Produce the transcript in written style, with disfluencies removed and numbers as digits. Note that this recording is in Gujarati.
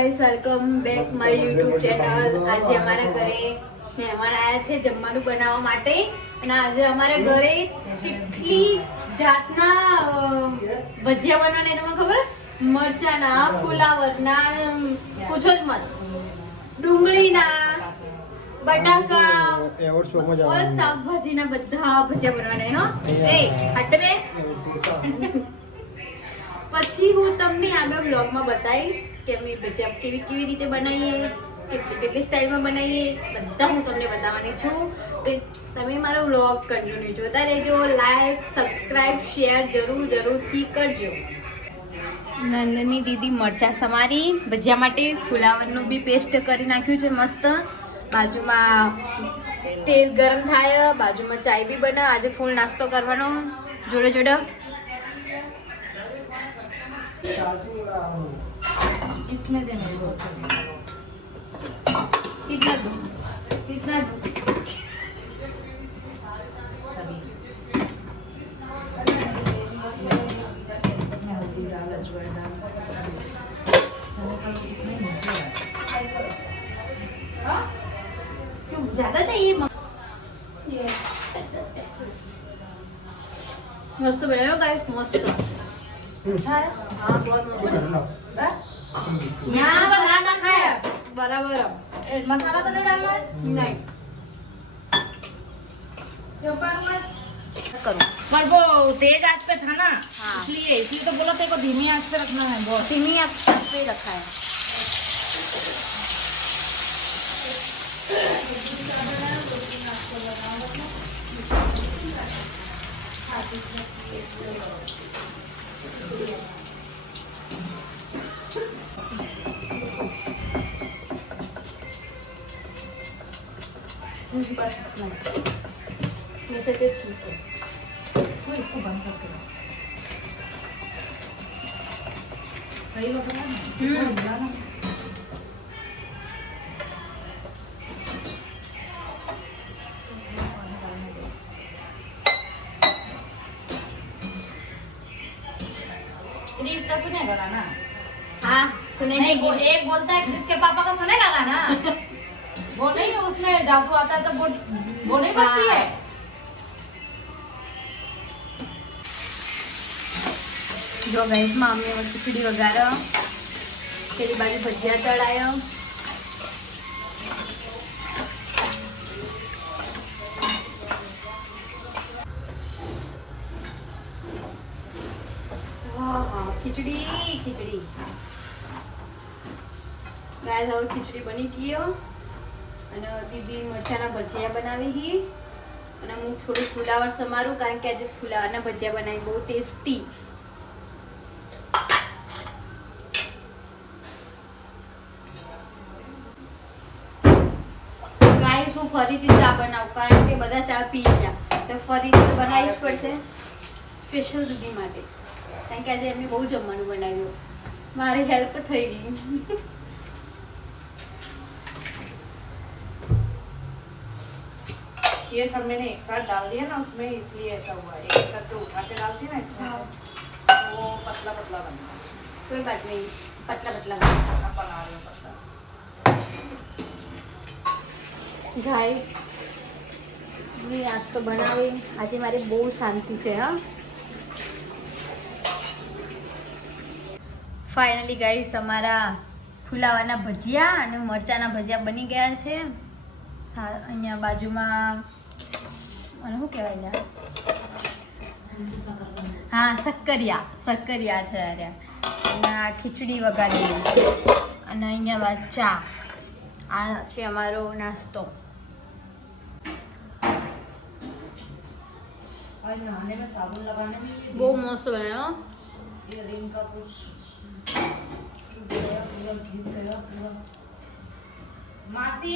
Guys welcome back my YouTube channel. આજે અમારા ઘરે મહેમાન આવ્યા છે જમવાનું બનાવવા માટે અને આજે અમારા ઘરે કેટલી જાતના ભજીયા બનવાના તમને ખબર? મરચાના, ફુલાવરના, પૂછો જ મત, ડુંગળીના, બટાકા, ઓલ શાકભાજીના બધા ભજીયા બનવાના હો। એ હટવે પછી હું તમને આગળ બ્લોગમાં બતાવીશ કે અમે ભજીયા કેવી રીતે બનાવીએ, કેટલી સ્ટાઇલમાં બનાવીએ, બધા હું તમને બતાવવાની છું। તો તમે મારો બ્લોગ કન્ટિન્યુ જોતા રહેજો, લાઈક સબસ્ક્રાઇબ શેર જરૂરથી કરજો। નંદની દીદી મરચા સમારી ભજીયા માટે ફુલાવરનું બી પેસ્ટ કરી નાખ્યું છે મસ્ત। બાજુમાં તેલ ગરમ થાય, બાજુમાં ચાય બી બને। આજે ફૂલ નાસ્તો કરવાનો જોડે इसमें देने कितना दो सभी इसमें हल्दी डाल, अजवाइन डाल, क्यों ज्यादा चाहिए? मस्त बनाओ गाइस, मस्त अच्छा है। हाँ बहुत यहाँ बना रखा है बराबर। मसाला तो नहीं डालना है? नहीं करूँ पर वो तेज आंच पे था ना। हाँ। इसलिए तो बोला तेरे को धीमी आंच पे रखना है। बहुत धीमी आंच पे रखा है। बस इसको बंद कर दो। सही लग रहा है ना? इसका सुनेगा गाना? हाँ सुनेंगे। एक बोलता है किसके पापा का सुनेगा गाना? वो नहीं, उसमें जादू आता है तो वो नहीं बजती है। जो गाइस मामी और खिचड़ी वगैरह पेली बाजू भजिया तड़ायो। खिचड़ी गाइस હવે ખીચડી બની ગયો અને દીદી મરચાના ભજીયા બનાવી ગઈ અને હું થોડું ફુલાવર સમારું કારણ કે આજે ફુલાવરના ભજીયા બનાવી બહુ ટેસ્ટી। ગાઈસ હું ફરીથી ચા બનાવું કારણ કે બધા ચા પી ગયા તો ફરીથી તો બનાવવી જ પડશે સ્પેશિયલ દીદી માટે કારણ કે આજે એમને બહુ જમવાનું બનાવ્યું, મારી હેલ્પ થઈ ગઈ। ये सब मैंने एक साथ डाल दिया ना उसमें, इसलिए ऐसा हुआ। एक साथ तो उठा के डालती ना इसमें वो पतला बना। कोई बात नहीं, पतला बना रही हूँ पतला। गाइस ये आज तो बनावे आज मारी बहुत शांति से। हाँ फाइनली गाइस અમારા ફુલાવાના ભજીયા અને મરચાના ભજીયા બની ગયા છે। અહીંયા બાજુમાં અને શું કહેવાય ને? હા સક્કરિયા છે। અરે અને આ ખીચડી વઘારી અને અહીંયા બાદ ચા। આ છે અમારો નાસ્તો। બહુ મસ્ત બનાવ્યો। मासी